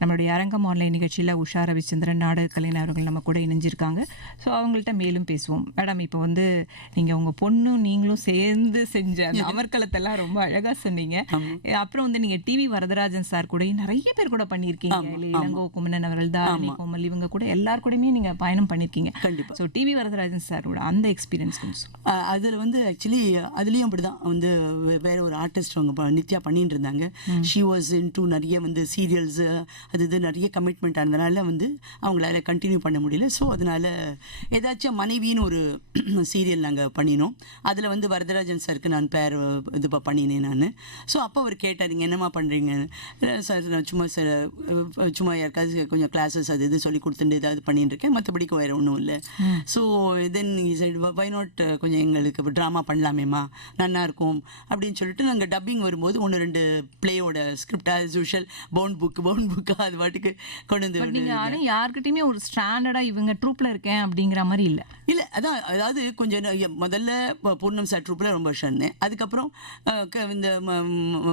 நம்மளுடைய அரங்கம் ஆன்லைன் நிகழ்ச்சியில் உஷா ரவிச்சந்திரன் நாடக கலைஞர் அவர்கள் நம்ம கூட இணைஞ்சிருக்காங்க. ஸோ அவங்கள்ட்ட மேலும் பேசுவோம். மேடம், இப்போ வந்து நீங்கள் உங்கள் பொண்ணும் நீங்களும் சேர்ந்து செஞ்ச அந்த அமர்க்களத்தெல்லாம் ரொம்ப அழகாக சொன்னீங்க. அப்புறம் வந்து நீங்கள் டிவி வரதராஜன் சார் கூட நிறைய பேர் கூட பண்ணியிருக்கீங்க. இளங்கோ குமணன் அவர்கள், தாரணி கோமல், இவங்க கூட எல்லார் கூடயுமே நீங்கள் பயணம் பண்ணியிருக்கீங்க. கண்டிப்பாக. ஸோ டிவி வரதராஜன் சாரோட அந்த எக்ஸ்பீரியன்ஸ் கொஞ்சம். அதில் வந்து ஆக்சுவலி அதுலேயும் அப்படி தான் வந்து வேற ஒரு ஆர்டிஸ்ட் அவங்க நித்யா பண்ணிட்டு இருந்தாங்க. ஷி வாஸ் இன்டு நிறைய வந்து சீரியல்ஸு அது இது நிறைய கமிட்மெண்ட் ஆனதுனால வந்து அவங்களால கண்டினியூ பண்ண முடியல. ஸோ அதனால ஏதாச்சும் மனைவின்னு ஒரு சீரியல் நாங்கள் பண்ணினோம். அதில் வந்து வரதராஜன் சாருக்கு நான் பேர் இது பண்ணினேன் நான். ஸோ அப்போ அவர் கேட்டார், நீங்கள் என்னம்மா பண்ணுறீங்க சார்? நான் சும்மா யாருக்காவது கொஞ்சம் கிளாஸஸ் அது இது சொல்லி கொடுத்துட்டு ஏதாவது பண்ணிட்டு இருக்கேன், மற்றபடிக்கு வேறு ஒன்றும் இல்லை. ஸோ தென் வை நாட் கொஞ்சம் எங்களுக்கு ட்ராமா பண்ணலாமேம்மா, நல்லா இருக்கும் அப்படின்னு சொல்லிட்டு நாங்கள் டப்பிங் வரும்போது 1-2 பிளேயோட ஸ்கிரிப்ட் ஆஸ் யூஷுவல் பவுன் புக்காக அது பாட்டுக்கு கொண்டு வந்து. நீங்கள் ஆனால் யார்கிட்டையுமே ஒரு ஸ்டாண்டர்டாக இவங்க ட்ரூப்பில் இருக்கேன் அப்படிங்கிற மாதிரி இல்லை. அதாவது கொஞ்சம் முதல்ல பூர்ணம் சார் ட்ரூப்பில் ரொம்ப வருஷம் இருந்தேன். அதுக்கப்புறம் இந்த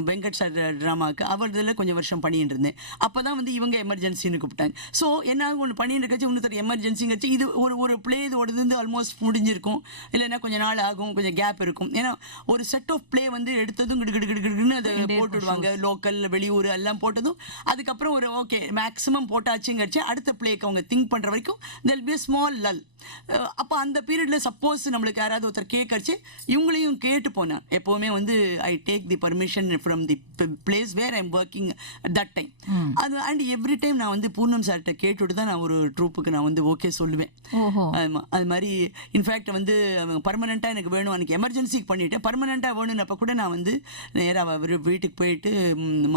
வெங்கட் சார் ட்ராமாவுக்கு அவர்தில் கொஞ்சம் வருஷம் பண்ணிட்டு இருந்தேன். அப்போ தான் வந்து இவங்க எமர்ஜென்சின்னு கூப்பிட்டாங்க. ஸோ என்ன ஒன்று பண்ணிட்டு இருக்காச்சு, இன்னொரு எமர்ஜென்சிங்கிறச்சு இது ஒரு பிளே இதோடது வந்து ஆல்மோஸ்ட் முடிஞ்சிருக்கும், இல்லைன்னா கொஞ்சம் நாள் ஆகும், கொஞ்சம் கேப் இருக்கும். ஏன்னா ஒரு செட் ஆஃப் பிளே வந்து எடுத்ததும் கிடுன்னு அதை போட்டுவிடுவாங்க, லோக்கல் வெளியூர் எல்லாம் போட்டதும். அதுக்கப்புறம் ஒரு ஓகே மேக்ஸிமம் போட்டாச்சுங்கிறச்சு அடுத்த பிளேக்கு அவங்க திங்க் பண்ணுற வரைக்கும் there'll be a small lull. அப்போ அந்த பீரியடில் சப்போஸ் நம்மளுக்கு யாராவது ஒருத்தர் கேட்கறச்சு இவங்களையும் கேட்டு போனேன். எப்போவுமே வந்து I take the permission from the place where I am working that time. அது அண்ட் எவ்ரி டைம் நான் வந்து பூர்ணம் சார்கிட்ட கேட்டுட்டு தான் நான் ஒரு ட்ரூப்புக்கு நான் வந்து ஓகே சொல்லுவேன். ஆமாம், அது மாதிரி இன்ஃபேக்ட் வந்து அவங்க பர்மனெண்ட்டாக எனக்கு வேணும், எனக்கு எமர்ஜென்சிக்கு பண்ணிவிட்டேன், பர்மனெண்ட்டாக வேணும்னப்போ கூட நான் வந்து நேராக அவர் வீட்டுக்கு போயிட்டு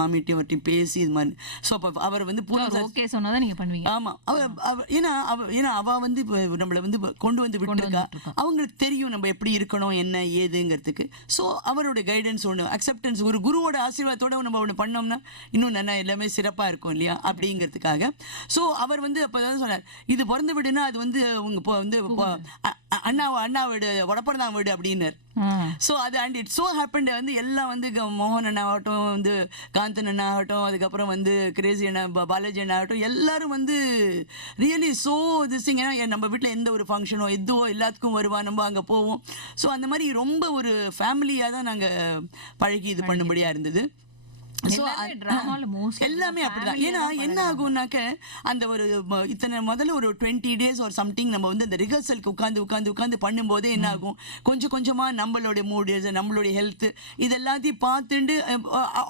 மாமிட்டையும் அவர்கிட்டையும் பேசி இது மாதிரி. ஸோ அப்போ அவர் வந்து பூர்ணம் சார் ஓகே சொன்னால் தான் நீங்கள் பண்ணுவீங்க. ஆமாம், ஏன்னா அவள் வந்து நம்மளை வந்து கொண்டு வந்து விட்டுருக்கா, அவங்களுக்கு தெரியும் நம்ம எப்படி இருக்கணும் என்ன ஏதுங்கிறதுக்கு. ஸோ அவரோட கைடன்ஸ் ஒன்று அக்செப்டன்ஸ், ஒரு குருவோட ஆசீர்வாதத்தோட நம்ம ஒன்று பண்ணோம்னா இன்னும் நல்லா எல்லாமே சிறப்பாக இருக்கும் இல்லையா அப்படிங்கிறதுக்காக. ஸோ அவர் வந்து அப்போ தான் சொன்னார், இது பிறந்து விடுனா அது வந்து உங்க இப்போ வந்து அண்ணா வீடு வடப்பறந்தான் வீடு அப்படின்னார். ஸோ அது அண்ட் இட் ஸோ ஹேப்பன்ட் வந்து எல்லாம் வந்து மோகன் அண்ணா ஆகட்டும், வந்து காந்தன் அண்ணா ஆகட்டும், அதுக்கப்புறம் வந்து கிரேசி அண்ணா, பாலாஜி அண்ணா ஆகட்டும், எல்லாரும் வந்து ரியலி ஸோ திஸ் திங். ஏன்னா நம்ம வீட்டில் எந்த ஒரு ஃபங்க்ஷனோ எதுவோ எல்லாத்துக்கும் வருவா, நம்ம அங்கே போவோம். ஸோ அந்த மாதிரி ரொம்ப ஒரு ஃபேமிலியாக தான் நாங்கள் பழகி இது பண்ணும்படியாக இருந்தது. எல்லாமே அப்படிதான். ஏன்னா என்ன ஆகும்னாக்க அந்த ஒரு இத்தனை முதல்ல ஒரு 20 days ஒரு சம்திங் நம்ம வந்து அந்த ரிஹர்சலுக்கு உட்காந்து பண்ணும்போதே என்ன ஆகும், கொஞ்சம் கொஞ்சமா நம்மளுடைய மூடு, நம்மளுடைய ஹெல்த் இது எல்லாத்தையும் பார்த்துட்டு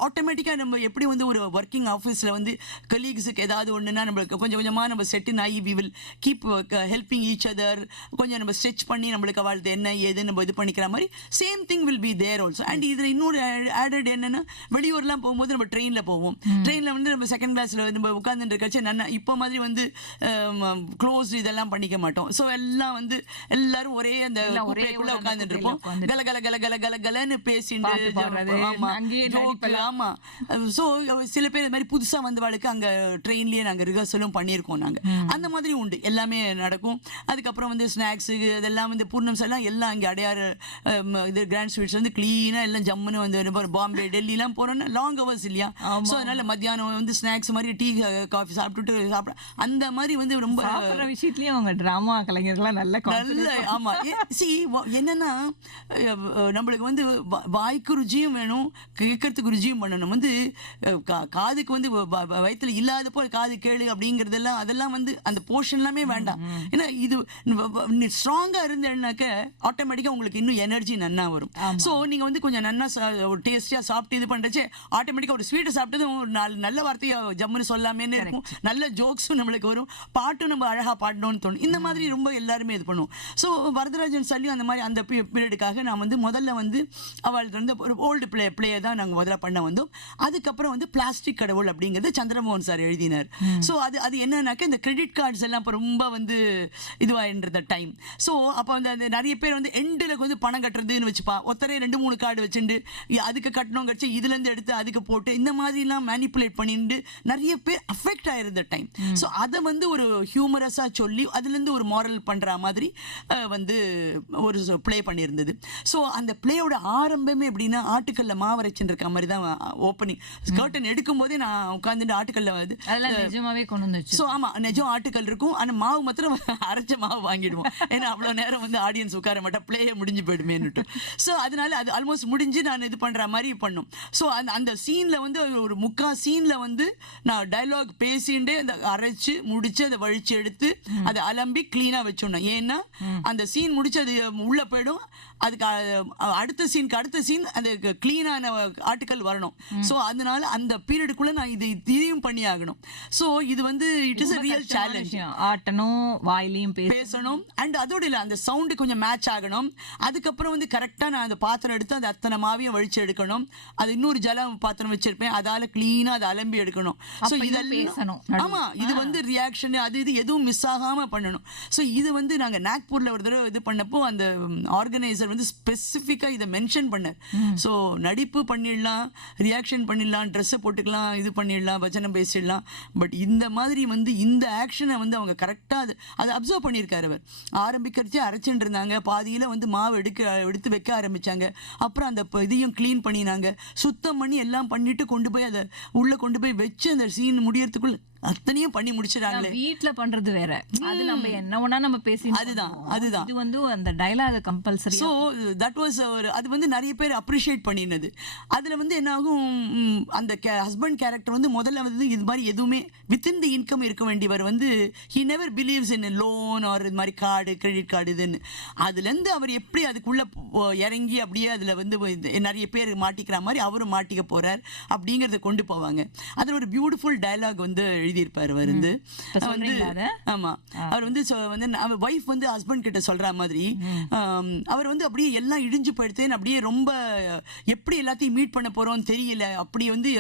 ஆட்டோமேட்டிக்கா நம்ம எப்படி வந்து ஒரு ஒர்க்கிங் ஆஃபீஸில் வந்து கலீக்ஸுக்கு ஏதாவது ஒன்றுனா நம்மளுக்கு கொஞ்சம் கொஞ்சமா நம்ம செட்டின் ஆகி we will keep helping each other, கொஞ்சம் நம்ம ஸ்ட்ரெச் பண்ணி நம்மளுக்கு வாழ்த்து என்ன ஏது நம்ம இது பண்ணிக்கிற மாதிரி same thing will be there also. And இதில் இன்னொரு ஆடட் என்னன்னா, வெளியூர்லாம் போகும்போது நம்ம ட்ரெயினில் போவோம். ட்ரெயினில் வந்து நம்ம செகண்ட் கிளாஸில் நம்ம உட்காந்துட்டு இருக்காச்சு நல்லா இப்போ மாதிரி வந்து க்ளோஸ் இதெல்லாம் பண்ணிக்க மாட்டோம். ஸோ எல்லாம் வந்து எல்லாரும் ஒரே அந்த குப்பைக்குள்ள உட்காந்துட்டு இருப்போம், கல கல கல கல கல கலன்னு பேசிட்டு. ஆமா, ஸோ சில பேர் இது மாதிரி புதுசாக வந்தவாளுக்கு அங்கே ட்ரெயின்லேயே நாங்கள் ரிஹர்சலும் பண்ணியிருக்கோம். நாங்கள் அந்த மாதிரி உண்டு, எல்லாமே நடக்கும். அதுக்கப்புறம் வந்து ஸ்நாக்ஸு இதெல்லாம் வந்து பூர்ணம் எல்லாம் எல்லாம் இங்கே அடையாறு இது கிராண்ட் ஸ்வீட்ஸ் வந்து க்ளீனாக எல்லாம் ஜம்முன்னு வந்து பாம்பே டெல்லிலாம் போகிறோன்னா லாங் ஹவர்ஸ் இல்லையா. ஸோ அதனால மத்தியானம் வந்து ஸ்நாக்ஸ் மாதிரி டீ காஃபி சாப்பிட்டுட்டு சாப்பிட அந்த மாதிரி வந்து ரொம்ப விஷயத்துலயும் அவங்க டிராமா கலைஞர்கள்லாம் நல்ல. ஆமா, என்னன்னா நம்மளுக்கு வந்து வாய்க்கு ருச்சியும் வேணும், கேட்கறதுக்கு ருச்சியும் பண்ணணும். வந்து காதுக்கு வந்து வயிற்றுல இல்லாத போல் காது கேளு அப்படிங்கிறதெல்லாம் அதெல்லாம் வந்து அந்த போர்ஷன் எல்லாமே வேண்டாம். ஏன்னா இது ஸ்ட்ராங்கா இருந்தேன்னாக்க ஆட்டோமேட்டிக்கா உங்களுக்கு இன்னும் எனர்ஜி நன்னா வரும். ஸோ நீங்க வந்து கொஞ்சம் நன்னா டேஸ்டியா சாப்பிட்டு இது பண்றச்சு ஆட்டோமேட்டிக்கா ஒரு ஸ்வீட்டை சாப்பிட்டதும் ஒரு நல்ல வார்த்தையை ஜம்முன்னு சொல்லாமேன்னு இருக்கும், நல்ல ஜோக்ஸும் நம்மளுக்கு வரும், பாட்டும் நம்ம அழகா பாடணும்னு தோணும். இந்த மாதிரி ரொம்ப எல்லாருமே இது பண்ணுவோம். ஸோ வரதராஜன் சார்லையும் அந்த மாதிரி அந்த பீரியடுக்காக நான் வந்து முதல்ல வந்து அவளுக்கு வந்து ஒரு ஓல்டு பிளே தான் நாங்கள் முதல்ல பண்ண வந்தோம். அதுக்கப்புறம் வந்து பிளாஸ்டிக் கடவுள் அப்படிங்கிறது சந்திரமோகன் சார் எழுதினார். ஸோ அது என்னன்னாக்க இந்த கிரெடிட் கார்ட்ஸ் எல்லாம் இப்போ ரொம்ப வந்து இதுவாகின்ற டைம். ஸோ அப்போ வந்து நிறைய பேர் வந்து எண்டில் வந்து பணம் கட்டுறதுன்னு வச்சுப்பா, ஒருத்தரே 2-3 கார்டு வச்சுட்டு அதுக்கு கட்டணும் கட்சி இதுலேருந்து எடுத்து அதுக்கு போட்டு இந்த மாதிரிலாம் மேனிப்புலேட் பண்ணிட்டு நிறைய பேர் அஃபெக்ட் ஆயிருந்த டைம். ஸோ அதை வந்து ஒரு ஹியூமரஸா சொல்லி அதுலேருந்து ஒரு மாரல் பண்ற மாதிரி வந்து ஒரு பிளே பண்ணியிருந்தது. ஸோ அந்த பிளேயோட ஆரம்பமே எப்படின்னா ஆட்டுக்கல்ல மாவரைச்சுன்னு இருக்க மாதிரி தான் ஓப்பனிங். கர்டன் எடுக்கும் போதே நான் உட்காந்துட்டு ஆட்டுக்கல்ல வந்து நிஜமாவே கொண்டு வந்துச்சு. ஸோ ஆமா நிஜம் ஆட்டுக்கல் இருக்கும். ஆனால் மாவு மாத்திரம் அரைச்ச மாவு வாங்கிடுவோம். ஏன்னா அவ்வளோ நேரம் வந்து ஆடியன்ஸ் உட்கார மாட்டா, பிளேயே முடிஞ்சு போயிடுமேன்னுட்டு. ஸோ அதனால அது ஆல்மோஸ்ட் முடிஞ்சு நான் இது பண்ற மாதிரி பண்ணும். ஸோ அந்த சீன்ல வந்து ஒரு முக்கா சீன்ல வந்து நான் டயலாக் பேசிண்டே அந்த அரைச்சு முடிச்சு அதை வழிச்சு எடுத்து அதை அலம்பி கிளீனா வச்சோம். ஏன்னா அந்த சீன் முடிச்சு அது உள்ள போயிடும். அதுக்கு அடுத்த சீன் அது கிளீனான ஆர்டிக்கல் வரணும். ஸோ அதனால அந்த பீரியடுக்குள்ள நான் இதையும் பண்ணி ஆகணும். ஸோ இது வந்து it is a real challenge. ஆட்டணும், வாயிலையும் பேசணும், அண்ட் அதோட இல்லை அந்த சவுண்டு கொஞ்சம் மேட்ச் ஆகணும். அதுக்கப்புறம் வந்து கரெக்டாக நான் அந்த பாத்திரம் எடுத்து அந்த அத்தனை மாவையும் வழிச்சு எடுக்கணும். அது இன்னொரு ஜலம் பாத்திரம் வச்சிருப்பேன், அதால கிளீனா அதை அலம்பி எடுக்கணும். ஸோ இதெல்லாம் ஆமா இது வந்து ரியாக்ஷன் அது இது எதுவும் மிஸ் ஆகாம பண்ணணும். ஸோ இது வந்து நாங்கள் நாக்பூர்ல ஒரு தடவை இது பண்ணப்போ அந்த ஆர்கனைசர் வந்து ஸ்பெசிஃபிக்கா இதை மென்ஷன் பண்ணார். ஸோ நடிப்பு பண்ணிடலாம், ரியாக்ஷன் பண்ணிடலாம், ட்ரெஸ்ஸை போட்டுக்கலாம், இது பண்ணிடலாம், வச்சனம் பேசிடலாம், பட் இந்த மாதிரி வந்து இந்த ஆக்ஷனை வந்து அவங்க கரெக்டாக அதை அப்சர்வ் பண்ணியிருக்காரு. அவர் ஆரம்பிக்கிறச்சே அரைச்சுட்டு இருந்தாங்க, பாதியில் வந்து மாவு எடுத்து வைக்க ஆரம்பிச்சாங்க, அப்புறம் அந்த இதையும் க்ளீன் பண்ணினாங்க, சுத்தம் பண்ணி எல்லாம் பண்ணிட்டு கொண்டு போய் அதை உள்ள கொண்டு போய் வச்சு அந்த சீன் முடியறதுக்குள்ள அத்தனையும் பண்ணி முடிச்சிடாங்களே. வீட்ல பண்றது வேற, அது நம்ம என்ன வேணா நம்ம பேசி அதுதான் இது வந்து அந்த dialogue compulsory. So that was அது வந்து நிறைய பேர் அப்ரிஷியேட் பண்ணினது. அதுல வந்து என்ன ஆகும், அந்த ஹஸ்பண்ட் கேரக்டர் வந்து முதல்ல வந்து இது மாதிரி எதுவுமே வித்தின் தி இன்கம் இருக்க வேண்டியவர் வந்து he never believes in loan or இது மாதிரி கார்டு கிரெடிட் கார்டு இதுன்னு. அதுலேருந்து அவர் எப்படி அதுக்குள்ள இறங்கி அப்படியே அதுல வந்து நிறைய பேர் மாட்டிக்கிற மாதிரி அவரும் மாட்டிக்க போறார் அப்படிங்கறத கொண்டு போவாங்க. அதுல ஒரு பியூட்டிஃபுல் டயலாக் வந்து எழுதியிருப்பார் அவர் வந்து. ஆமா அவர் வந்து வைஃப் வந்து ஹஸ்பண்ட் கிட்ட சொல்ற மாதிரி அவர் வந்து அப்படியே எல்லாம் இடிஞ்சு போயிடுத்தேன், அப்படியே ரொம்ப எப்படி எல்லாத்தையும் மீட் பண்ண போறோம் தெரியல, அப்படி வந்து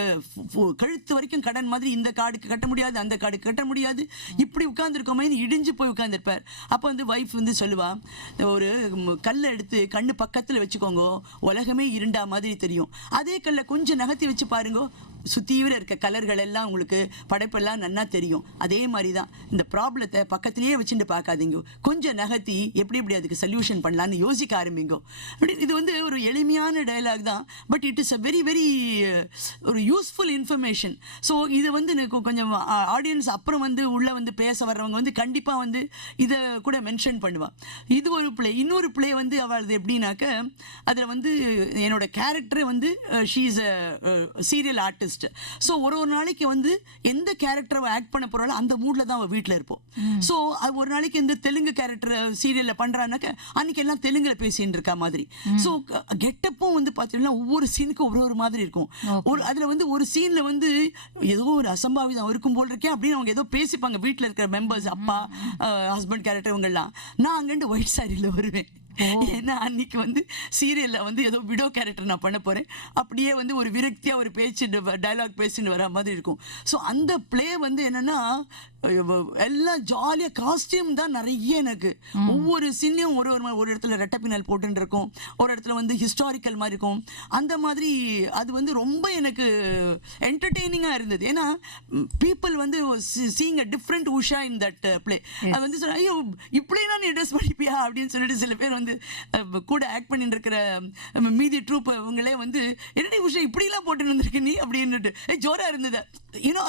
கழுத்து வரைக்கும் கடன் மாதிரி, இந்த கார்டுக்கு கட்ட முடியாது, அந்த கார்டுக்கு கட்ட முடியாது, இப்படி உட்கார்ந்துருக்கோமே இடிஞ்சு போய் உட்கார்ந்துருப்பார். அப்போ வந்து வைஃப் வந்து சொல்லுவா, ஒரு கல்லை எடுத்து கண்ணு பக்கத்துல வச்சுக்கோங்க, உலகமே இருண்டா மாதிரி தெரியும், அதே கல்லை கொஞ்சம் நகர்த்தி வச்சு பாருங்க, சுத்தீவிர இருக்க கலர்கள் எல்லாம் உங்களுக்கு படைப்பெல்லாம் நன்னா தெரியும். அதே மாதிரி தான் இந்த ப்ராப்ளத்தை பக்கத்திலேயே வச்சுட்டு பார்க்காதீங்க, கொஞ்சம் நகர்த்தி எப்படி அதுக்கு சொல்யூஷன் பண்ணலான்னு யோசிக்க ஆரம்பிங்க. இது வந்து ஒரு எளிமையான டயலாக் தான், but it is a very very ஒரு யூஸ்ஃபுல் இன்ஃபர்மேஷன். ஸோ இது வந்து எனக்கு கொஞ்சம் ஆடியன்ஸ் அப்புறம் வந்து உள்ள வந்து பேச வர்றவங்க வந்து கண்டிப்பா வந்து இதை கூட மென்ஷன் பண்ணுவான். இது ஒரு பிளே. இன்னொரு பிளே வந்து அவள் எப்படின்னாக்க அதுல வந்து என்னோட கேரக்டர் வந்து she is a serial artist. So ஒரு நாளைக்கு வந்து எந்த கேரக்டரை ஆக்ட் பண்ண போறாலும் அந்த மூட்ல தான் அவள் வீட்டில் இருப்போம். ஸோ ஒரு நாளைக்கு இந்த தெலுங்கு கேரக்டர் சீரியல்ல பண்றானாக்க அன்னைக்கு எல்லாம் தெலுங்குல பேசிட்டு இருக்கா மாதிரி. ஸோ கெட்டப்பும் வந்து பார்த்தீங்கன்னா ஒவ்வொரு சீனுக்கும் ஒரு மாதிரி இருக்கும். அதுல வந்து ஒரு சீன்ல வந்து ஏதோ ஒரு அசம்பாவிதம் இருக்கும் போல் இருக்கேன் அப்படின்னு அவங்க ஏதோ பேசிப்பாங்க வீட்டில் இருக்கிற மெம்பர்ஸ், அப்பா ஹஸ்பண்ட் கேரக்டர் இவங்கெல்லாம். நான் அங்கிருந்து ஒயிட் சாரியில வருவேன், ஏன்னா அன்னைக்கு வந்து சீரியல்ல வந்து ஏதோ விடோ கேரக்டர் நான் பண்ண போறேன், அப்படியே வந்து ஒரு விரக்தியா ஒரு பேச்சு டயலாக் பேசிட்டு வர மாதிரி இருக்கும். ஸோ அந்த பிளே வந்து என்னன்னா எல்லாம் ஜாலியா காஸ்டியூம் தான் நிறைய. எனக்கு ஒவ்வொரு சீன்லயும் ஒரு இடத்துல ரெட்டப்பினல் போட்டு இருக்கும், ஒரு இடத்துல வந்து ஹிஸ்டாரிக்கல் மாதிரி இருக்கும். அந்த மாதிரி அது வந்து ரொம்ப எனக்கு என்டர்டெய்னிங்கா இருந்தது. ஏன்னா பீப்புள் வந்து seeing a different Usha in that play. அது வந்து சொல்ல, ஐயோ இப்படிலாம் நீ ட்ரெஸ் பண்ணிப்பியா அப்படின்னு சொல்லிட்டு சில பேர் வந்து கூட ஆக்ட் பண்ணிட்டு இருக்கிற மீதி ட்ரூப் இவங்களே வந்து என்னடி உஷா இப்படிலாம் போட்டு வந்திருக்கு நீ அப்படின்னுட்டு ஜோரா இருந்தது. ஏன்னா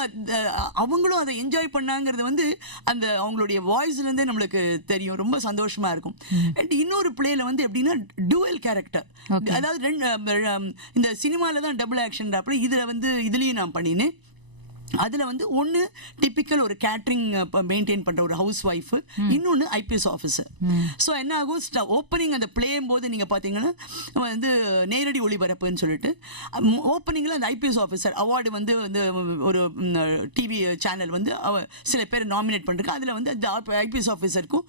அவங்களும் அதை என்ஜாய் பண்ணாங்கிறது வந்து அந்த அவங்களுடைய வாய்ஸ்ல இருந்தே நம்மளுக்கு தெரியும், ரொம்ப சந்தோஷமா இருக்கும். அண்ட் இன்னொரு பிளேல வந்து எப்படின்னா டுவல் கேரக்டர், அதாவது இந்த சினிமால தான் டபுள் ஆக்ஷன், இதுல வந்து இதுலயும் நான் பண்ணினேன். அதுல வந்து ஒன்னு டிபிக்கல் ஒரு கேட்டரிங் மெயின்டைன் பண்ற ஒரு ஹவுஸ் ஒய்ஃப், இன்னொன்னு ஐபிஎஸ் ஆஃபீஸர். ஸோ என்ன ஆகும், ஓப்பனிங் அந்த பிளேயும் போது நீங்க பாத்தீங்கன்னா வந்து நேரடி ஒளிபரப்புன்னு சொல்லிட்டு ஓப்பனிங்ல அந்த ஐபிஎஸ் ஆஃபீஸர் அவார்டு வந்து ஒரு டிவி சேனல் வந்து சில பேர் நாமினேட் பண்ணிருக்கு. அதுல வந்து அந்த ஐபிஎஸ் ஆஃபீஸருக்கும்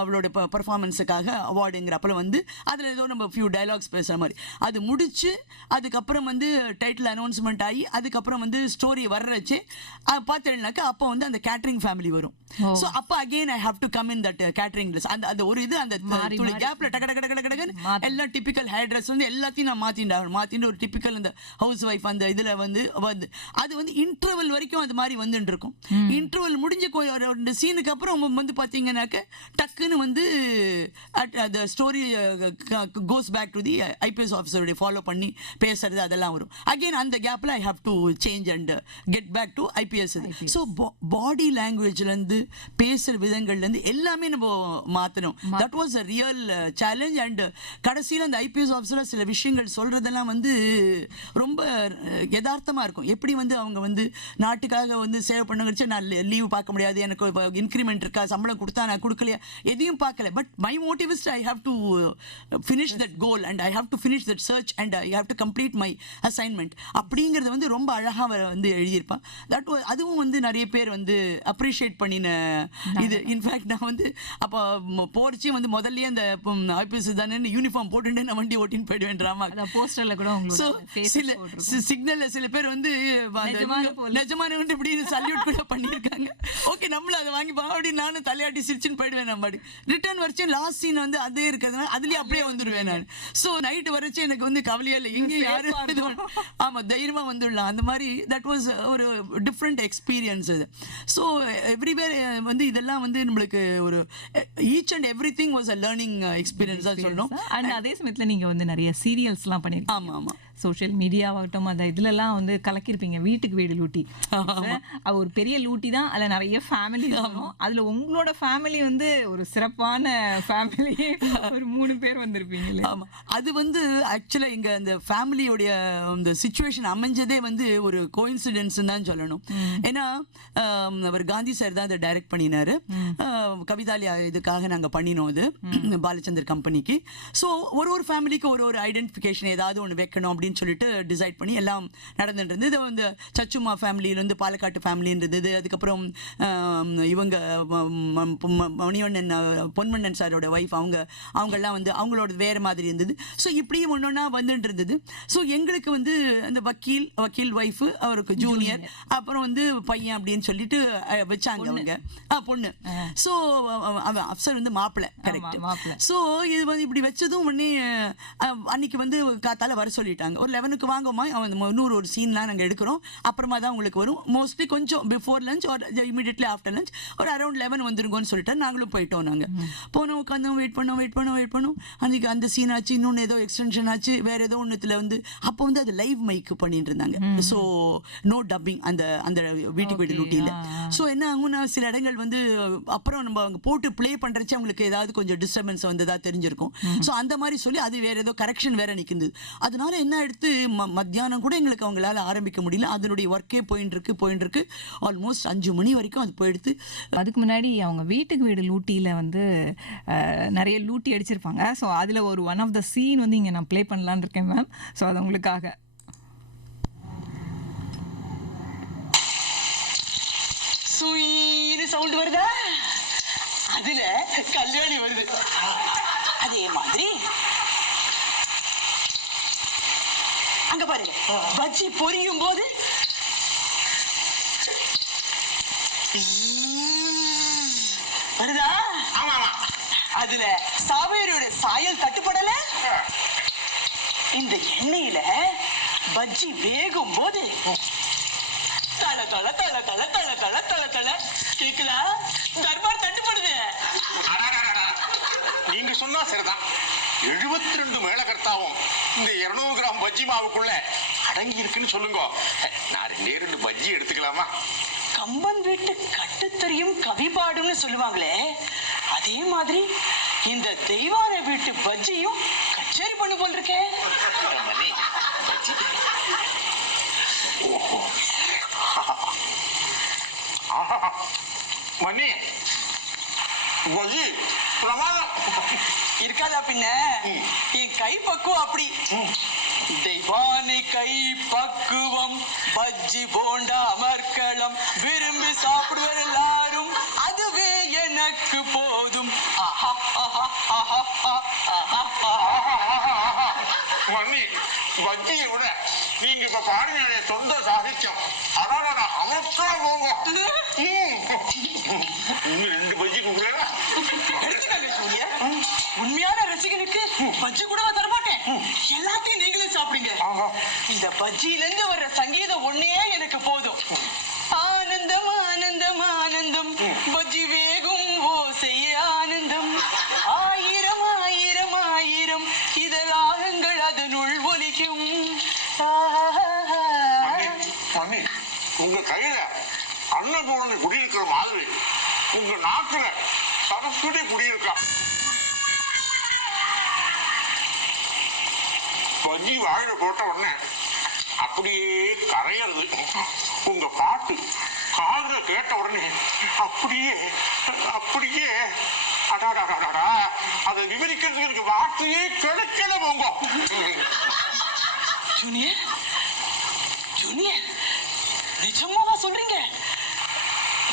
அவளோட பர்ஃபார்மன்ஸுக்காக அவார்டுங்கிறப்பல வந்து அதுல ஏதோ நம்ம ஃபியூ டயலாக்ஸ் பேசுற மாதிரி அது முடிச்சு அதுக்கப்புறம் வந்து டைட்டில் அனௌன்ஸ்மெண்ட் ஆகி அதுக்கப்புறம் வந்து ஸ்டோரி வர்றச்சு பார்த்தேன்னாக்கா அப்போ வந்து அந்த கேட்டரிங் ஃபேமிலி வரும். ஸோ அப்போ again I have to come in that catering dress. அந்த ஒரு இது அந்த துளி கேப்ல டக்கு எல்லாம் டிபிக்கல் ஹேர் ட்ரெஸ் வந்து எல்லாத்தையும் நான் மாத்திட்டு ஒரு டிபிக்கல் இந்த ஹவுஸ் ஒய்ஃப் அந்த இதுல வந்து அது வந்து இன்டர்வல் வரைக்கும் அது மாதிரி வந்துட்டு இருக்கும். இன்டர்வல் முடிஞ்ச ஒரு சீனுக்கு அப்புறம் வந்து பாத்தீங்கன்னாக்க டக்குன்னு வந்து the story goes back to the IPS officer follow பண்ணி பேசுறது அதெல்லாம் வரும். அகைன் அந்த கேப்ல I have to change and get back to IPS. So body லாங்குவேஜ்ல இருந்து பேசுற விதங்கள்ல இருந்து எல்லாமே நம்ம மாத்தணும். That was a real challenge. And கடைசியில் அந்த IPS ஆஃபீஸர் சில விஷயங்கள் சொல்றதெல்லாம் வந்து ரொம்ப யதார்த்தமா இருக்கும். எப்படி வந்து அவங்க வந்து நாட்டுக்காக வந்து சேவ் பண்ண வச்சு நான் லீவ் பார்க்க முடியாது, எனக்கு இன்க்ரிமெண்ட் இருக்கா, சம்பளம் கொடுத்தா நான் கொடுக்கலையா, எதையும் பார்க்கல. But my motive is I have to finish that goal and I have to finish that search and I have to complete my assignment அப்படிங்கிறத வந்து ரொம்ப அழகா வந்து எழுதியிருப்பான். அதுவும் வந்து நிறைய பேர் வந்து அப்ரிஷியேட் பண்ணின இது. இன்ஃபேக்ட் நான் வந்து அப்போ போர்ச்சி வந்து முதல்லயே அந்த IPS தானே யூனிஃபார்ம் போட்டுட்டு நான் வண்டி ஓட்டின்னு போயிடுவேன் ட்ராமா போஸ்டர்ல கூட சில சிக்னல்ல சில பேர் வந்து நிஜமான இப்படின்னு சல்யூட் கூட பண்ணியிருக்காங்க. ஓகே நம்மளும் அதை வாங்கி அப்படின்னு நானும் தலையாட்டி சிரிச்சுன்னு போயிடுவேன். நம்ம ரிட்டர்ன் வரைக்கும் லாஸ்ட் சீன் வந்து அதே இருக்கிறதுனால அதுலயே அப்படியே வந்துடுவேன் நான். ஸோ நைட்டு வரைக்கும் எனக்கு வந்து கவலையா இல்லை, எங்கேயும் யாரும் ஆமா தைரியமா வந்துடலாம். அந்த மாதிரி தட் வாஸ் ஒரு டிஃப்ரெண்ட் எக்ஸ்பீரியன்ஸ் அது. ஸோ எவ்ரிவேர் வந்து இதெல்லாம் வந்து நம்மளுக்கு ஒரு each and every thing was a learning experience தான் சொல்லணும். அண்ட் அதே சமயத்துல நீங்க வந்து நிறைய சீரியல்ஸ்லாம் பண்ணிருக்கீங்க. ஆமா ஆமா சோஷியல் மீடியாவாகட்டும் அந்த இதுலலாம் வந்து கலக்கிருப்பீங்க. வீட்டுக்கு வீடு லூட்டி அது ஒரு பெரிய லூட்டி தான். அதில் நிறைய ஃபேமிலி வரும். அதில் உங்களோட ஃபேமிலி வந்து ஒரு சிறப்பான ஃபேமிலி, ஒரு 3 பேர் வந்திருப்பீங்க. ஆமாம், அது வந்து ஆக்சுவலாக இங்கே அந்த ஃபேமிலியோடைய அந்த சுச்சுவேஷன் அமைஞ்சதே வந்து ஒரு கோயின்சிடென்ஸ் தான் சொல்லணும். ஏன்னா அவர் காந்தி சார் தான் அதை டைரக்ட் பண்ணினாரு. கவிதாலயா இதுக்காக நாங்கள் பண்ணினோம் அது பாலச்சந்தர் கம்பெனிக்கு. ஸோ ஒரு ஃபேமிலிக்கு ஒரு ஐடென்டிஃபிகேஷன் ஏதாவது ஒன்று வைக்கணும் அப்படின்னு சொல்லிட்டு டிசைட் பண்ணி எல்லாம் நடந்துட்டு இருந்தது. இது வந்து சச்சுமா ஃபேமிலியிலேருந்து பாலக்காட்டு ஃபேமிலி இருந்தது. அதுக்கப்புறம் இவங்க மணிவண்ணன் பொன்மண்ணன் சாரோட ஒய்ஃப் அவங்கெல்லாம் வந்து அவங்களோட வேறு மாதிரி இருந்தது. ஸோ இப்படியும் ஒன்றொன்னா வந்துட்டு இருந்தது. ஸோ எங்களுக்கு வந்து அந்த வக்கீல் ஒய்ஃபு, அவருக்கு ஜூனியர், அப்புறம் வந்து பையன் அப்படின்னு சொல்லிட்டு வச்சாங்க அவங்க பொண்ணு. ஸோ அப்சர் வந்து மாப்பிள்ளை கரெக்ட். ஸோ இது வந்து இப்படி வச்சதும் உடனே அன்னைக்கு வந்து காத்தால வர சொல்லிட்டாங்க. ஒரு 11க்கு வாங்கம்மா, இன்னொரு ஒரு சீன்லாம் நாங்கள் எடுக்கிறோம், அப்புறமா தான் உங்களுக்கு வரும். மோஸ்ட்லி கொஞ்சம் பிஃபோர் லஞ்ச் ஒரு இமீடியட்லி ஆஃப்டர் லஞ்ச் ஒரு அரௌண்ட் 11 வந்துருங்கன்னு சொல்லிட்டு நாங்களும் போயிட்டோம். நாங்கள் போனோம், உட்காந்தோம், வெயிட் பண்ணோம். அன்றைக்கி அந்த சீன் ஆச்சு, இன்னொன்று ஏதோ எக்ஸ்டென்ஷன் ஆச்சு, வேறு ஏதோ ஒன்றுத்தில் வந்து அப்போ வந்து அது லைவ் மைக்கு பண்ணிட்டு இருந்தாங்க. ஸோ நோ டப்பிங் அந்த வீட்டுக்கு வீடு லூட்டியில். ஸோ என்ன ஆகும்னா சில இடங்கள் வந்து அப்புறம் நம்ம அங்கே போட்டு ப்ளே பண்ணுறச்சு அவங்களுக்கு ஏதாவது கொஞ்சம் டிஸ்டர்பன்ஸ் வந்ததா தெரிஞ்சிருக்கும். ஸோ அந்த மாதிரி சொல்லி அது வேறு ஏதோ கரெக்ஷன் வேறு நிற்குது. அதனால என்ன எடுத்து மத்தியானம் கூட எங்களுக்கு அவங்களால ஆரம்பிக்க முடியல. அதனுடைய ஒர்க்கே போயின்னு இருக்கு ஆல்மோஸ்ட் 5 மணி வரைக்கும் அது போயிடுது. அதுக்கு முன்னாடி அவங்க வீட்டுக்கு வீடு லூட்டியில் வந்து நிறைய லூட்டி அடிச்சிருப்பாங்க. ஸோ அதில் ஒரு ஒன் ஆஃப் த சீன் வந்து இங்கே நான் ப்ளே பண்ணலான்னு இருக்கேன் மேம். ஸோ அது உங்களுக்காக. சவுண்ட் வருதா? அதுல கல்யாணி வருது. அதே மாதிரி அங்க பாருங்க, பஜ்ஜி பொரியும் போது வருதா? அதுல சாவேரியோட சாயல் தட்டுப்படல. இந்த எண்ணெயில பஜ்ஜி வேகும் போது தல தல தல தல தல தல தல தல கேக்குதா? தர்பார் தட்டுப்படுது. நீங்க சொன்னா சரிதான். 72 மேளகர்த்தாவும் இந்த 200 கிராம் பஜ்ஜி மாவுக்குள்ள அடங்கி இருக்குன்னு சொல்லுங்க. நான் 2 பஜ்ஜி எடுத்துக்கலாமா? கம்பன் வீட்டு கட்டுத்தறியும் கவி பாடும்னு சொல்லுவாங்களே, அதே மாதிரி இந்த தெய்வான வீட்டு பஜ்ஜியும் கச்சேரி பண்ணு போல் இருக்கே. மணி பஜ்ஜி பிரமாதம் இருக்காதா பின்ன? என் கை பக்குவம் அப்படி. தெய்வானை கை பக்குவம், பஜ்ஜி போண்டா அமர்க்களம், விரும்பி சாப்பிடுவர் எல்லாரும், அதுவே எனக்கு போதும். மணி பஜ்ஜியை விட நீங்க இப்ப பாருங்க சொந்த சாகித்யம். அதான் அமர்த்தம் போங்க. இன்னும் 2 பஜ்ஜி கொடுக்குறேன். எடுத்துக்கங்க ஜூனியா. உண்மையான ரசிகனுக்கு பஜ்ஜி கூட தரமாட்டேன். எல்லாத்தையும் நீங்களே சாப்பிடுங்க. இந்த பஜ்ஜில இருந்து வர்ற சங்கீதம் ஒன்னே எனக்கு போதும். ஆனந்தம் ஆனந்தம் ஆனந்தம் பஜ்ஜி வேகும் ஓசை ஆனந்தம். ஆயிரம் ஆயிரம் ஆயிரம் இதழாகங்கள் அதனுள் ஒலிக்கும். மம்மி, உங்க கையில அன்னபூரணி குடியிருக்கிற மாதிரி உங்க நாட்டுல சரஸ்வதி குடியிருக்கா. பஜ்ஜி வாயில போட்ட உடனே அப்படியே கரையிறது. உங்க பாட்டு காதுல கேட்ட உடனே அப்படியே அப்படியே அடாடாடாடா, அதை விவரிக்கிறதுக்கு எனக்கு வார்த்தையே கிடைக்கல போங்க. ஜூனியர், ஜூனியர், நிஜமாவா சொல்றீங்க?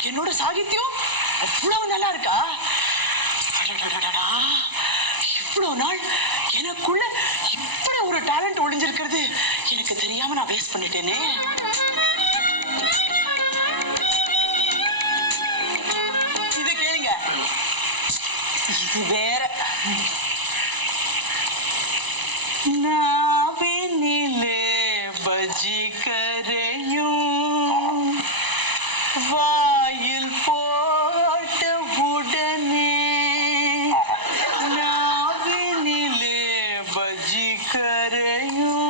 என்னோட சாகித்யம் அவ்வளவு நல்லா இருக்கா? அடடடடடா, இவ்வளவு நாள் எனக்குள்ள இப்படி ஒரு டேலண்ட் ஒளிஞ்சிருக்கிறது எனக்கு தெரியாம நான் வேஸ்ட் பண்ணிட்டேனே. இத கேளுங்க, இது வேற. நாவினிலே பஜ்ஜி கரையும் வாயில் போட்ட உடனே. நாவினிலே பஜ்ஜி கரையும்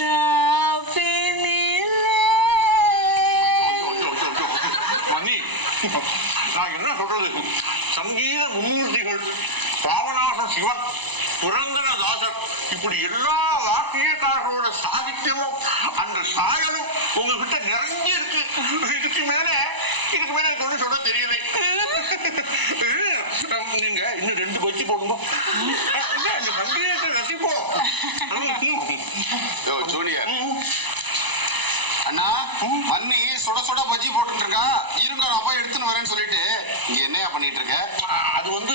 நாவினிலே. மணி, நான் என்ன சொல்றது? சங்கீத மும்மூர்த்திகள் பாவநாசம் சிவன், புரந்தனதாசர், இப்படி எல்லா வாக்கியக்காரர்களோட சாகித்யமும் அந்த சாயலும் உங்ககிட்ட நிறைஞ்சு இருக்கு. இதுக்கு மேல எனக்கு ஒண்ணு சொல்ல தெரியல. நீங்க இன்னும் 2 பஜ்ஜி போடுங்க. இந்த சங்கீதத்தை ரசிப்போம். ஜூனியர் அண்ணா, மண்ணி சுட சுட பஜ்ஜி போட்டு இருக்கா. இருங்க, நான் போய் எடுத்துன்னு வரேன்னு சொல்லிட்டு இங்க என்னையா பண்ணிட்டு இருக்க? அது வந்து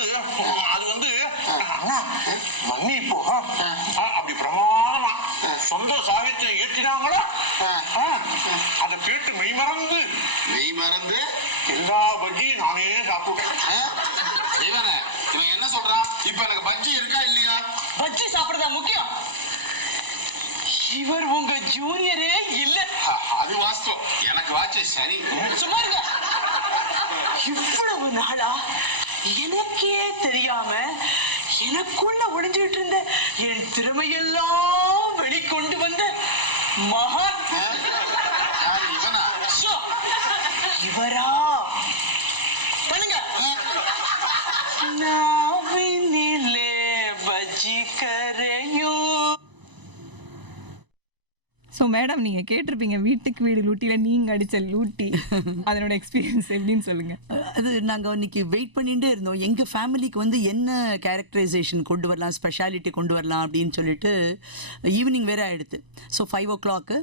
அண்ணா, மண்ணி இப்போ அப்படி பிரமாதமா சொந்த சாகித்யம் ஏற்றினாங்களா, அதை கேட்டு மெய் மறந்து எல்லா பஜ்ஜியும் நானே சாப்பிட்டேன். இவனே, இவன் என்ன சொல்றான்? இப்ப எனக்கு பஜ்ஜி இருக்கா இல்லையா? பஜ்ஜி சாப்பிடுறதா முக்கியம்? இவர் உங்க ஜூனியரே இல்ல. அது வாஸ்தவம். எனக்கு வாட்சி சரி. சும்மா இருங்க. இவ்வளவு நாளா எனக்கே தெரியாம எனக்குள்ள ஒளிஞ்சுட்டு இருந்த என் திறமையெல்லாம் வெளிக்கொண்டு வந்த மகான் யாரு இவனா? இவரா? பண்ணுங்க. நாவினிலே பஜ்ஜி கரையும். ஸோ மேடம் நீங்கள் கேட்டிருப்பீங்க வீட்டுக்கு வீடு லூட்டியில் நீங்கள் அடித்த லூட்டி அதனோட எக்ஸ்பீரியன்ஸ் எப்படின்னு சொல்லுங்கள். அது நாங்கள் இன்னைக்கு வெயிட் பண்ணிகிட்டே இருந்தோம். எங்கள் ஃபேமிலிக்கு வந்து என்ன கேரக்டரைசேஷன் கொண்டு வரலாம், ஸ்பெஷாலிட்டி கொண்டு வரலாம் அப்படின்னு சொல்லிட்டு ஈவினிங் வேறு ஆகிடுது. ஸோ 5 o'clock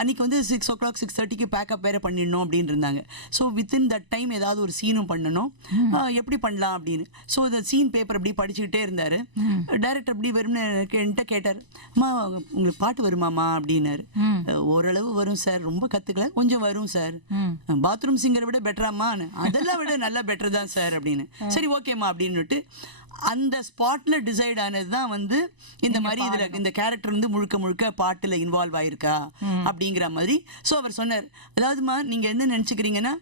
அன்றைக்கி வந்து 6 o'clock 6:30 பேக்கப் வேறு பண்ணிடணும் அப்படின்னு இருந்தாங்க. ஸோ வித்தின் தட் டைம் ஏதாவது ஒரு சீனும் பண்ணணும். எப்படி பண்ணலாம் அப்படின்னு. ஸோ இந்த சீன் பேப்பர் அப்படி படிச்சுக்கிட்டே இருந்தார். டைரக்டர் அப்படி வரும்னு என்கிட்ட கேட்டார், அம்மா உங்களுக்கு பாட்டு வருமாம்மா அப்படின்னாரு. ஓரளவு வரும் சார், ரொம்ப கத்துக்கல, கொஞ்சம் வரும் சார். பாத்ரூம் சிங்கரை விட பெட்டராமா? அதெல்லாம் விட நல்லா பெட்டர் தான் சார் அப்படின்னு. சரி ஓகேம்மா அப்படின்னுட்டு அந்த ஸ்பாட்ல டிசைட் ஆனதுதான் வந்து இந்த மாதிரி இதுல இந்த கேரக்டர் வந்து முழுக்க முழுக்க பாட்டுல இன்வால்வ் ஆயிருக்கா அப்படிங்கிற மாதிரி. ஸோ அவர் சொன்னார், அதாவதுமா நீங்க என்ன நினைச்சுக்கிறீங்கன்னா,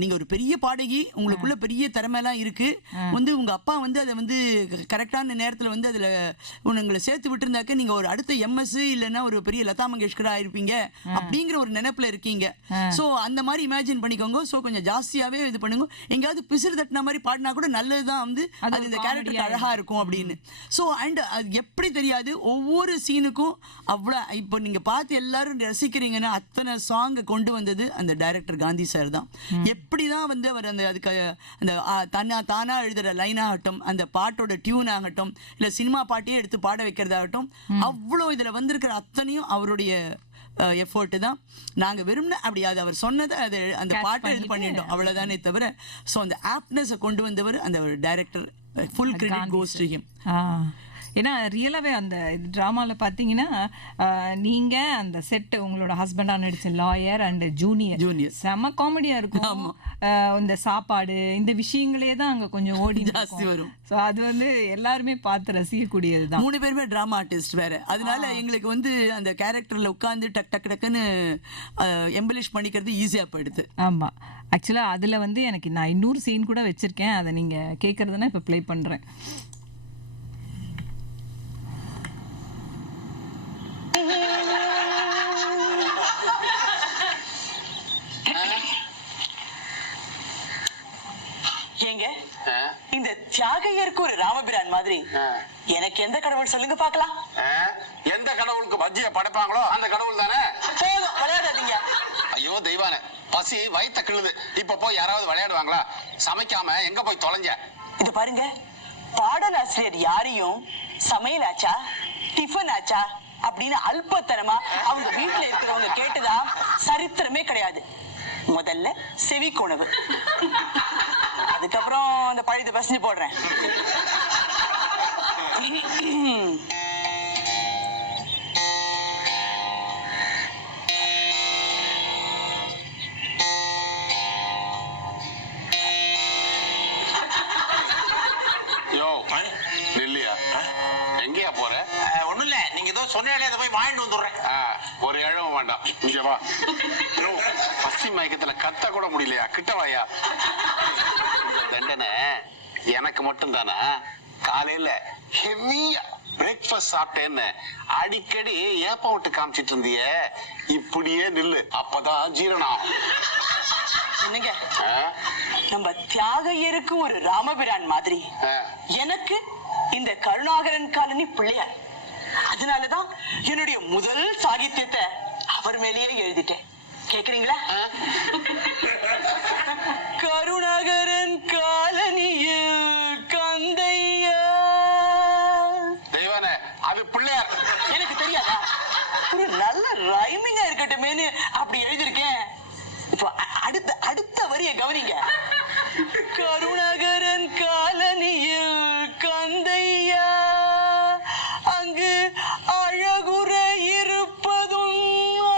நீங்க ஒரு பெரிய பாடகி, உங்களுக்குள்ள பெரிய திறமையெல்லாம் இருக்கு, வந்து உங்க அப்பா வந்து அதை வந்து கரெக்டான நேரத்துல வந்து அதுல உங்களை சேர்த்து விட்டுருந்தாக்க நீங்க ஒரு அடுத்த MS இல்லைன்னா ஒரு பெரிய லதா மங்கேஷ்கரா இருப்பீங்க அப்படிங்கிற ஒரு நினைப்புல இருக்கீங்க. ஸோ அந்த மாதிரி இமேஜின் பண்ணிக்கோங்க. ஸோ கொஞ்சம் ஜாஸ்தியாவே இது பண்ணுங்க. எங்கேயாவது பிசிறு தட்டின மாதிரி பாடினா கூட நல்லதுதான், வந்து அது இந்த கேரக்டருக்கு அழகா இருக்கும் அப்படின்னு. ஸோ அண்ட் அது எப்படி தெரியாது, ஒவ்வொரு சீனுக்கும் அவ்வளோ இப்போ நீங்க பார்த்து எல்லாரும் ரசிக்கிறீங்கன்னா அத்தனை சாங்கை கொண்டு வந்தது அந்த டைரக்டர் காந்தி சார் தான். எப்படிதான் வந்து அவர் அந்த அதுக்கு அந்த தானா எழுதுற லைன் ஆகட்டும், அந்த பாட்டோட டியூன் ஆகட்டும், இல்ல சினிமா பாட்டையே எடுத்து பாட வைக்கிறதாகட்டும், அவ்வளோ இதுல வந்திருக்கிற அத்தனையும் அவருடைய எஃபோர்ட் தான். நாங்க வெறும்னா அப்படி அது அவர் சொன்னதை அது அந்த பாட்டை இது பண்ணிட்டோம் அவ்வளவுதானே தவிர, ஸோ அந்த ஆப்ட்னஸை கொண்டு வந்தவர் அந்த director. Full credit goes to him. ஏன்னா ரியலாகவே அந்த ட்ராமாவில் பார்த்தீங்கன்னா நீங்கள் அந்த செட்டு உங்களோட ஹஸ்பண்டாக நடிச்ச லாயர் அண்ட் ஜூனியர் செம காமெடியாக இருக்கும். இந்த சாப்பாடு இந்த விஷயங்களே தான் அங்கே கொஞ்சம் ஓடி ஜாஸ்தி வரும். ஸோ அது வந்து எல்லாருமே பார்த்து ரசிக்கக்கூடியது தான். 3 பேருமே ட்ராமா ஆர்டிஸ்ட் வேற, அதனால எங்களுக்கு வந்து அந்த கேரக்டர்ல உட்காந்து டக் டக் டக்குன்னு எம்பலிஷ் பண்ணிக்கிறது ஈஸியா போயிடுது. ஆமாம், ஆக்சுவலாக அதில் வந்து எனக்கு நான் இன்னொரு சீன் கூட வச்சுருக்கேன், அதை நீங்கள் கேட்குறதுன்னா இப்போ ப்ளே பண்ணுறேன். ஏங்க இந்த தியாகையருக்கு ஒரு ராமபிரான் மாதிரி எனக்கு எந்த கடவுள் சொல்லுங்க பாக்கலாம்? எந்த கடவுளுக்கு பஜ்ஜிய படைப்பாங்களோ அந்த கடவுள் தானே. போதும், விளையாடாதீங்க. ஐயோ தெய்வானே, பசி வயித்த கிள்ளுது. இப்ப போய் யாராவது விளையாடுவாங்களா? சமைக்காம எங்க போய் தொலைஞ்ச? இது பாருங்க, பாடலாசிரியர் யாரையும் சமையல் ஆச்சா டிஃபன் ஆச்சா அப்படின்னு அல்பத்தனமா அவங்க வீட்டுல இருக்கிறவங்க கேட்டதா சரித்திரமே கிடையாது. முதல்ல செவிக்குணவு, அதுக்கப்புறம் அந்த பழையதை பசஞ்சு போடுறேன். இல்லையா? எங்கேயா போற? ஒண்ணும் இல்ல, நீங்க ஏதோ சொன்னாலே அதை போய் வாங்கிட்டு வந்துடுறேன். ஒரு இழவு வேண்டாம், இங்க வா. பசி மயக்கத்துல கத்த கூட முடியலையா? கிட்ட வாயா. இந்த தண்டனை எனக்கு மட்டும் தானா? காலையில ஹெவியா பிரேக்ஃபாஸ்ட் சாப்பிட்டேன்னு அடிக்கடி ஏப்பம் விட்டு காமிச்சிட்டு இருந்திய, இப்படியே நில்லு, அப்பதான் ஜீரணம். என்னங்க, நம்ம தியாகையருக்கு ஒரு ராமபிரான் மாதிரி எனக்கு இந்த கருணாகரன் காலனி பிள்ளையார். அதனாலதான் என்னுடைய முதல் சாகித்யத்தை அவர் மேலேயே எழுதிட்டேன். கேக்குறீங்களா? கருணாகரன் காலனியில் கந்தையா. தெய்வானே, அது பிள்ளையார். எனக்கு தெரியாதா? ஒரு நல்ல ரைமிங்கா இருக்கட்டுமேனு அப்படி எழுதிருக்கேன். இப்போ அடுத்த வரிய கவனிங்க. கருணாகரன் காலனியில் கந்தையா, அங்கு அழகுற இருப்பதும்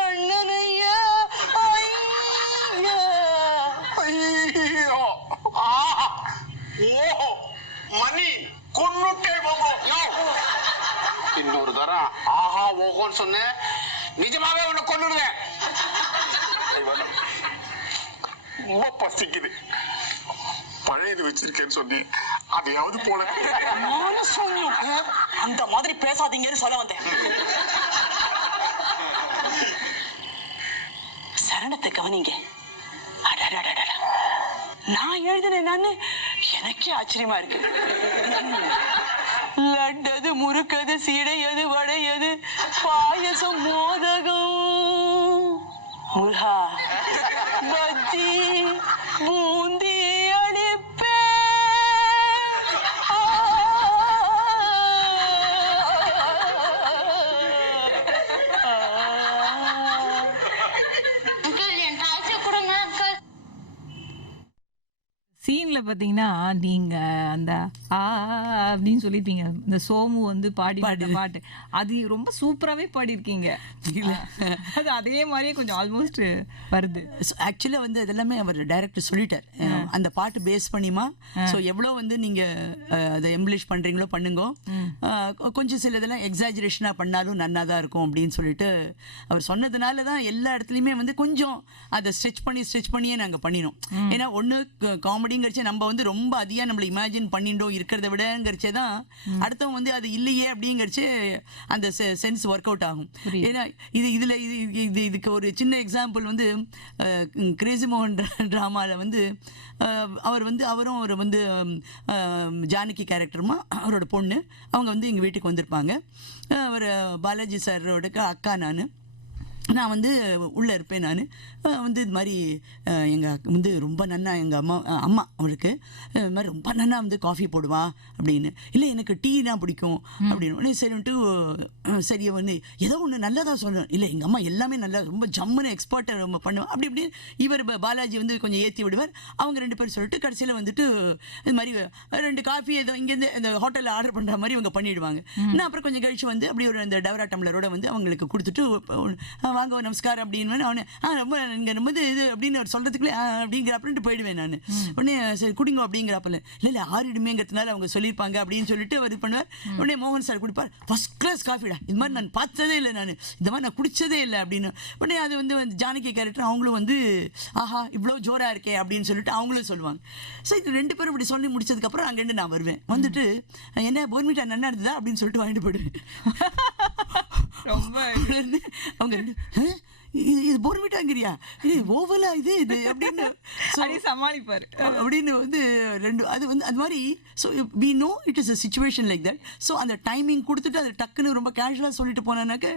அண்ணனையா. ஐயா, ஐயோ, ஆஹா, ஓஹோ, மணி கொன்னுட்டே போகும். இன்னொரு தரம் ஆஹா ஓஹோன்னு சொன்ன, நிஜமாவே உன்னை கொன்னுடுவேன். ரொம்ப பசிக்குது. பழையது வச்சிருக்கேன்னு சொன்னேன், அதையாவது போல. அந்த மாதிரி பேசாதீங்கன்னு சொல்ல வந்தேன். சரணத்தை கவனிங்க. நான் எழுதினேன்னு எனக்கே ஆச்சரியமா இருக்கு. லட்டது முறுக்கது சீடையது வடையது பாயசம் மோதகம் முருகா பஜ்ஜி பூந்தி அடிப்பே. சீன்ல பாத்தீங்கன்னா நீங்க அந்த அப்படின்னு சொல்லிருப்பீங்க. இந்த சோமு வந்து பாடி பாட்டு அது ரொம்ப சூப்பராகவே பாடியிருக்கீங்க. அது அதே மாதிரியே கொஞ்சம் ஆல்மோஸ்ட் வருது. ஆக்சுவலா வந்து அதெல்லாமே அவர் டைரக்டர் சொல்லிட்டார், அந்த பாட்டு பேஸ் பண்ணிமா. ஸோ எவ்வளோ வந்து நீங்க அதை எம்பிளிஷ் பண்றீங்களோ பண்ணுங்க, கொஞ்சம் சில இதெல்லாம் எக்ஸாஜரேஷனா பண்ணாலும் நன்னா தான் இருக்கும் அப்படின்னு சொல்லிட்டு அவர் சொன்னதுனால தான் எல்லா இடத்துலையுமே வந்து கொஞ்சம் அதை ஸ்ட்ரெச் பண்ணியே நாங்கள் பண்ணினோம். ஏன்னா ஒன்று காமெடிங்கிறச்சே நம்ம வந்து ரொம்ப அதிகம் நம்மளை இமேஜின் பண்ணிட்டோம் இருக்கிறத விடங்கிறச்சே தான் அடுத்தவங்க வந்து அது இல்லையே அப்படிங்கிறச்சே அந்த சென்ஸ் ஒர்க் அவுட் ஆகும். ஏன்னா இதுக்கு ஒரு சின்ன எக்ஸாம்பிள் வந்து கிரேசி மோகன் ட்ராமாவில் வந்து அவரும் ஒரு வந்து ஜானகி கேரக்டருமா அவரோட பொண்ணு அவங்க வந்து எங்கள் வீட்டுக்கு வந்திருப்பாங்க. அவர் பாலாஜி சாரோட அக்கா நான். நான் வந்து உள்ளே இருப்பேன். நான் வந்து இது மாதிரி எங்கள் வந்து ரொம்ப நன்னா எங்கள் அம்மா அவருக்கு இது மாதிரி ரொம்ப நன்னா வந்து காஃபி போடுவா அப்படின்னு. இல்லை எனக்கு டீ தான் பிடிக்கும் அப்படின்னு உடனே சரின்ட்டு சரி வந்து ஏதோ ஒன்று நல்லதாக சொல்லணும். இல்லை எங்கள் அம்மா எல்லாமே நல்லா ரொம்ப ஜம்முன்னு எக்ஸ்பர்ட்டை ரொம்ப பண்ணுவேன் அப்படி இப்படி. இவர் பாலாஜி வந்து கொஞ்சம் ஏற்றி விடுவார். அவங்க 2 பேர் சொல்லிட்டு கடைசியில் வந்துட்டு இது மாதிரி 2 காஃபி ஏதோ இங்கேருந்து இந்த ஹோட்டலில் ஆர்டர் பண்ணுற மாதிரி இவங்க பண்ணிவிடுவாங்க. நான் அப்புறம் கொஞ்சம் கழிச்சு வந்து அப்படி ஒரு அந்த டவரா டம்ளரோட வந்து அவங்களுக்கு கொடுத்துட்டு வாங்க நமஸ்காரம் அப்படின்னு அவனு ரொம்ப இங்கே ரொம்ப இது அப்படின்னு அவர் சொல்கிறதுக்குள்ளே அப்படிங்கிற அப்படின்ட்டு போயிடுவேன். நான் உடனே சரி குடிங்க அப்படிங்கிறப்பல இல்லை ஆறிடுமேங்கிறதுனால அவங்க சொல்லியிருப்பாங்க அப்படின்னு சொல்லிட்டு அவர் இது பண்ணுவார். உடனே மோகன் சார் குடிப்பார். ஃபர்ஸ்ட் கிளாஸ் காஃபிடா, இது மாதிரி நான் பார்த்ததே இல்லை, நான் இந்த மாதிரி நான் குடித்ததே இல்லை அப்படின்னு. உடனே அது வந்து ஜானகி கேரக்டர் அவங்களும் வந்து ஆஹா இவ்வளோ ஜோராக இருக்கே அப்படின்னு சொல்லிட்டு அவங்களும் சொல்லுவாங்க. ஸோ இது 2 பேரும் இப்படி சொல்லி முடிச்சதுக்கப்புறம் அங்கேருந்து நான் வருவேன். வந்துட்டு என்ன போர்மிட்டா நல்லா இருந்ததா அப்படின்னு சொல்லிட்டு வாங்கிட்டு போயிடுவேன். ரொம்ப அவங்க இது போர்மிட்டாங்கிறியா, இது ஓவலா இது இது அப்படின்னு சமாளிப்பாரு அப்படின்னு வந்து 2 அது வந்து அது மாதிரி. So we know it is a situation like that. So அந்த டைமிங் கொடுத்துட்டு அது டக்குன்னு ரொம்ப கேஷுவலாக சொல்லிட்டு போனானாக்க